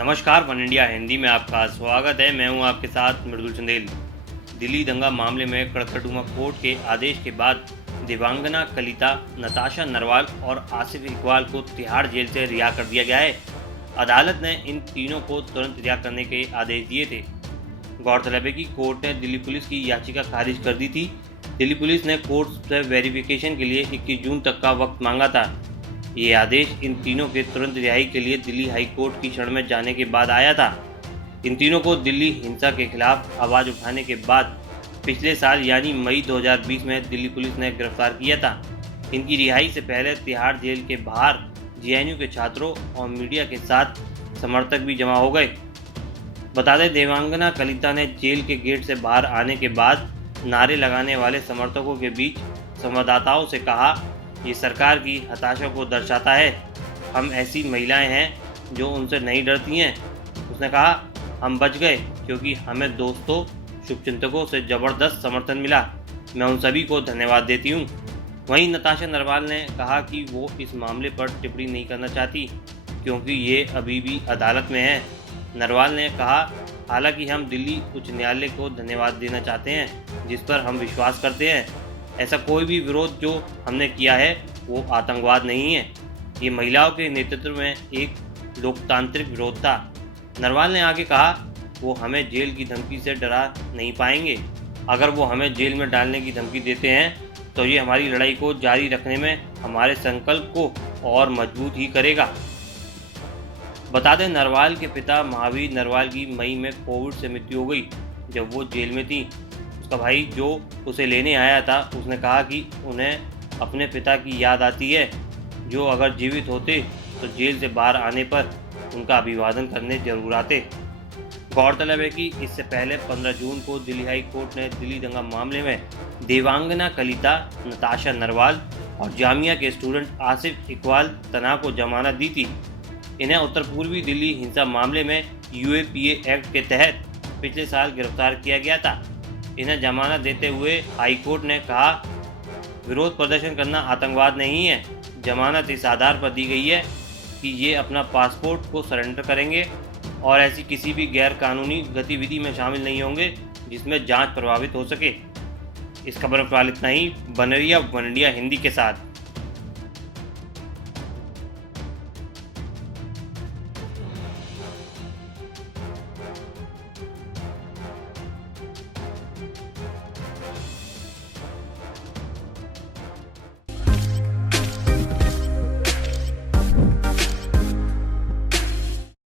नमस्कार, one India Hindi में आपका स्वागत है। मैं हूं आपके साथ मृदुल चंदेल। दिल्ली दंगा मामले में कड़कड़डूमा कोर्ट के आदेश के बाद देवांगना कलिता, नताशा नरवाल और आसिफ इकबाल को तिहाड़ जेल से रिहा कर दिया गया है। अदालत ने इन तीनों को तुरंत रिहा करने के आदेश दिए थे। गौरतलब है कि कोर्ट ने दिल्ली पुलिस की याचिका खारिज कर दी थी। दिल्ली पुलिस ने कोर्ट से वेरिफिकेशन के लिए 21 जून तक का वक्त मांगा था। ये आदेश इन तीनों के तुरंत रिहाई के लिए दिल्ली हाई कोर्ट की शरण में जाने के बाद आया था। इन तीनों को दिल्ली हिंसा के खिलाफ आवाज़ उठाने के बाद पिछले साल यानी मई 2020 में दिल्ली पुलिस ने गिरफ्तार किया था। इनकी रिहाई से पहले तिहाड़ जेल के बाहर जेएनयू के छात्रों और मीडिया के साथ समर्थक भी जमा हो गए। बता दें, देवांगना कलिता ने जेल के गेट से बाहर आने के बाद नारे लगाने वाले समर्थकों के बीच संवाददाताओं से कहा, ये सरकार की हताशा को दर्शाता है। हम ऐसी महिलाएं हैं जो उनसे नहीं डरती हैं। उसने कहा, हम बच गए क्योंकि हमें दोस्तों, शुभचिंतकों से ज़बरदस्त समर्थन मिला। मैं उन सभी को धन्यवाद देती हूँ। वहीं नताशा नरवाल ने कहा कि वो इस मामले पर टिप्पणी नहीं करना चाहती क्योंकि ये अभी भी अदालत में है। नरवाल ने कहा, हालांकि हम दिल्ली उच्च न्यायालय को धन्यवाद देना चाहते हैं जिस पर हम विश्वास करते हैं। ऐसा कोई भी विरोध जो हमने किया है वो आतंकवाद नहीं है। ये महिलाओं के नेतृत्व में एक लोकतांत्रिक विरोध था। नरवाल ने आगे कहा, वो हमें जेल की धमकी से डरा नहीं पाएंगे। अगर वो हमें जेल में डालने की धमकी देते हैं तो ये हमारी लड़ाई को जारी रखने में हमारे संकल्प को और मजबूत ही करेगा। बता दें, नरवाल के पिता महावीर नरवाल की मई में कोविड से मृत्यु हो गई जब वो जेल में थी। उसका भाई जो उसे लेने आया था उसने कहा कि उन्हें अपने पिता की याद आती है जो अगर जीवित होते तो जेल से बाहर आने पर उनका अभिवादन करने जरूर आते। गौरतलब है कि इससे पहले 15 जून को दिल्ली हाई कोर्ट ने दिल्ली दंगा मामले में देवांगना कलिता, नताशा नरवाल और जामिया के स्टूडेंट आसिफ इकबाल तना को जमानत दी थी। इन्हें उत्तर पूर्वी दिल्ली हिंसा मामले में यूएपीए एक्ट के तहत पिछले साल गिरफ्तार किया गया था। इन्हें जमानत देते हुए हाई कोर्ट ने कहा, विरोध प्रदर्शन करना आतंकवाद नहीं है। जमानत इस आधार पर दी गई है कि ये अपना पासपोर्ट को सरेंडर करेंगे और ऐसी किसी भी गैर कानूनी गतिविधि में शामिल नहीं होंगे जिसमें जांच प्रभावित हो सके। इस खबर में फिलहाल इतना ही। बने रहिए वन इंडिया हिंदी के साथ।